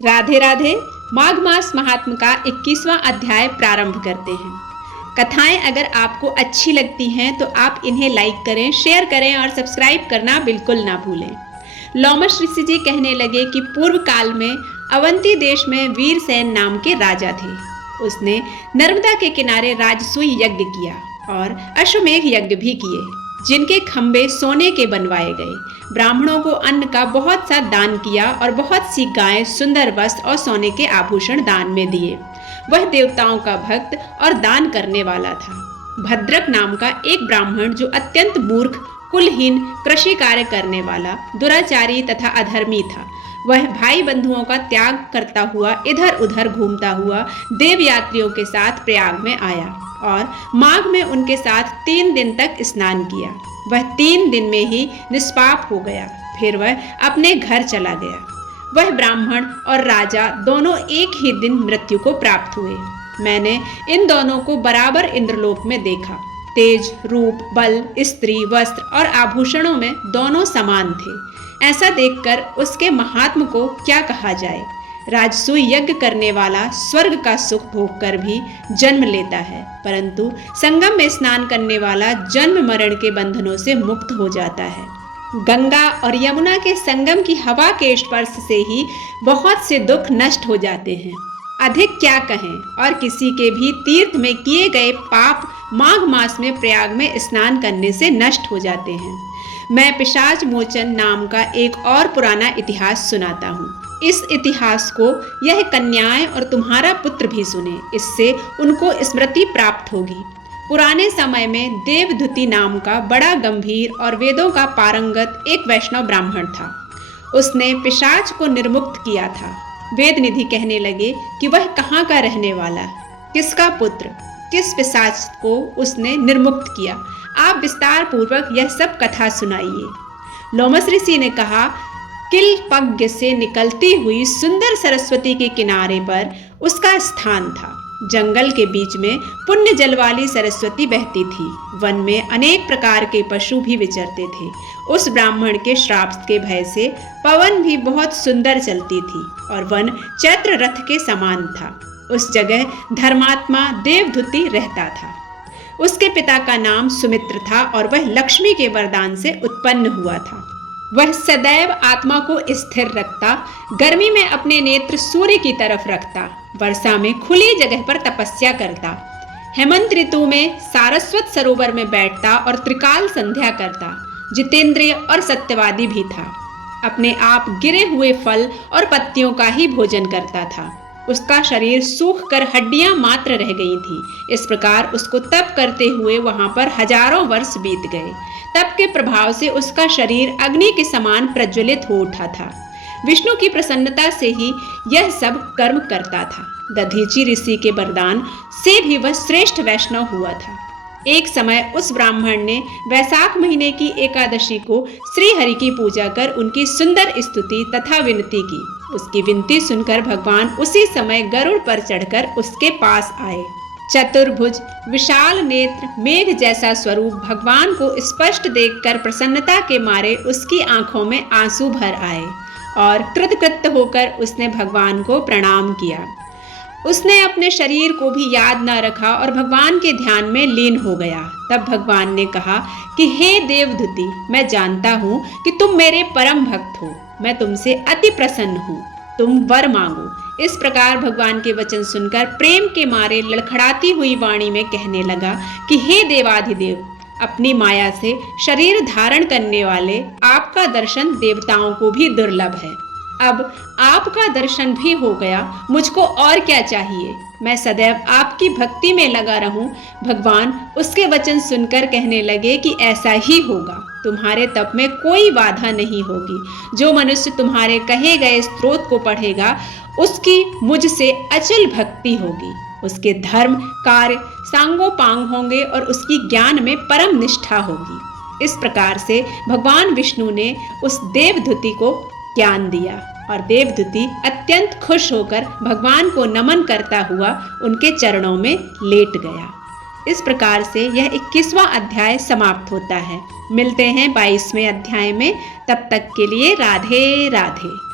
राधे राधे। माघ मास महात्म का 21वां अध्याय प्रारंभ करते हैं। कथाएं अगर आपको अच्छी लगती हैं तो आप इन्हें लाइक करें, शेयर करें और सब्सक्राइब करना बिल्कुल ना भूलें। लोमश ऋषि जी कहने लगे कि पूर्व काल में अवंती देश में वीरसेन नाम के राजा थे। उसने नर्मदा के किनारे राजसूय यज्ञ किया और अश्वमेघ यज्ञ भी किए, जिनके खंभे सोने के बनवाए गए। ब्राह्मणों को अन्न का बहुत सा दान किया और बहुत सी गायें, सुंदर वस्त्र और सोने के आभूषण दान में दिए। वह देवताओं का भक्त और दान करने वाला था। भद्रक नाम का एक ब्राह्मण, जो अत्यंत मूर्ख, कुलहीन, कृषि कार्य करने वाला, दुराचारी तथा अधर्मी था, वह भाई बंधुओं का त्याग करता हुआ इधर उधर घूमता हुआ देव यात्रियों के साथ प्रयाग में आया और माघ में उनके साथ 3 दिन तक स्नान किया। वह 3 दिन में ही निष्पाप हो गया। फिर वह अपने घर चला गया। वह ब्राह्मण और राजा दोनों एक ही दिन मृत्यु को प्राप्त हुए। मैंने इन दोनों को बराबर इंद्रलोक में देखा। तेज, रूप, बल, स्त्री, वस्त्र और आभूषणों में दोनों समान थे। ऐसा देखकर उसके महात्म को क्या कहा जाए। राजसूय यज्ञ करने वाला स्वर्ग का सुख भोगकर भी जन्म लेता है, परंतु संगम में स्नान करने वाला जन्म मरण के बंधनों से मुक्त हो जाता है। गंगा और यमुना के संगम की हवा के स्पर्श से ही बहुत से दुख नष्ट हो जाते हैं। अधिक क्या कहें, और किसी के भी तीर्थ में किए गए पाप माघ मास में प्रयाग में स्नान करने से नष्ट हो जाते हैं। मैं पिशाच मोचन नाम का एक और पुराना इतिहास सुनाता हूँ। इस इतिहास को यह कन्याएं और तुम्हारा पुत्र भी सुने, इससे उनको स्मृति प्राप्त होगी। पुराने समय में देवधुति नाम का बड़ा गंभीर और वेदों का पारंगत एक वैष्णव ब्राह्मण था। उसने पिशाच को निर्मुक्त किया था। वेद निधि कहने लगे कि वह कहाँ का रहने वाला, किसका पुत्र, किस पिशाच को उसने निर्मुक्त किया। आप विस्तार पूर्वक यह सब कथा सुनाइए। लोमश ऋषि ने कहा, किलपज्ञ से निकलती हुई सुंदर सरस्वती के किनारे पर उसका स्थान था। जंगल के बीच में पुण्य जल वाली सरस्वती बहती थी। वन में अनेक प्रकार के पशु भी विचरते थे। उस ब्राह्मण के श्राप के भय से पवन भी बहुत सुंदर चलती थी और वन चैत्र रथ के समान था। उस जगह धर्मात्मा देवधुति रहता था। उसके पिता का नाम सुमित्र था और वह लक्ष्मी के वरदान से उत्पन्न हुआ था। वह सदैव आत्मा को स्थिर रखता, गर्मी में अपने नेत्र सूर्य की तरफ रखता, वर्षा में खुली जगह पर तपस्या करता, हेमंत ऋतु में सारस्वत सरोवर में बैठता और त्रिकाल संध्या करता। जितेंद्रिय और सत्यवादी भी था। अपने आप गिरे हुए फल और पत्तियों का ही भोजन करता था। उसका शरीर सूख कर हड्डियां मात्र रह गई थी। इस प्रकार उसको तप करते हुए वहां पर हजारों वर्ष बीत गए। तप के प्रभाव से उसका शरीर अग्नि के समान प्रज्वलित हो उठा था। विष्णु की प्रसन्नता से ही यह सब कर्म करता था। दधीचि ऋषि के वरदान से भी वह श्रेष्ठ वैष्णव हुआ था। एक समय उस ब्राह्मण ने वैशाख महीने की एकादशी को श्री हरि की पूजा कर उनकी सुंदर स्तुति तथा विनती की। उसकी विनती सुनकर भगवान उसी समय गरुड़ पर चढ़कर उसके पास आए। चतुर्भुज, विशाल नेत्र, मेघ जैसा स्वरूप भगवान को स्पष्ट देखकर प्रसन्नता के मारे उसकी आंखों में आंसू भर आए और कृतकृत्य होकर उसने भगवान को प्रणाम किया। उसने अपने शरीर को भी याद न रखा और भगवान के ध्यान में लीन हो गया। तब भगवान ने कहा कि हे देवधुति, मैं जानता हूँ कि तुम मेरे परम भक्त हो। मैं तुमसे अति प्रसन्न हूँ। तुम वर मांगो। इस प्रकार भगवान के वचन सुनकर प्रेम के मारे लड़खड़ाती हुई वाणी में कहने लगा कि हे देवाधिदेव, अपनी माया से शरीर धारण करने वाले, आपका दर्शन देवताओं को भी दुर्लभ है। अब आपका दर्शन भी हो गया, मुझको और क्या चाहिए। मैं सदैव आपकी भक्ति में लगा रहूं। भगवान उसके वचन सुनकर कहने लगे कि ऐसा ही होगा। तुम्हारे तप में कोई बाधा नहीं होगी। जो मनुष्य तुम्हारे कहे गए स्तोत्र को पढ़ेगा, उसकी मुझसे अचल भक्ति होगी। उसके धर्म कार्य सांगोपांग होंगे और उसकी ज्ञान में परम निष्ठा होगी। इस प्रकार से भगवान विष्णु ने उस देवधुति को ज्ञान दिया और देवधुति अत्यंत खुश होकर भगवान को नमन करता हुआ उनके चरणों में लेट गया। इस प्रकार से यह 21वां अध्याय समाप्त होता है। मिलते हैं 22वें अध्याय में। तब तक के लिए राधे राधे।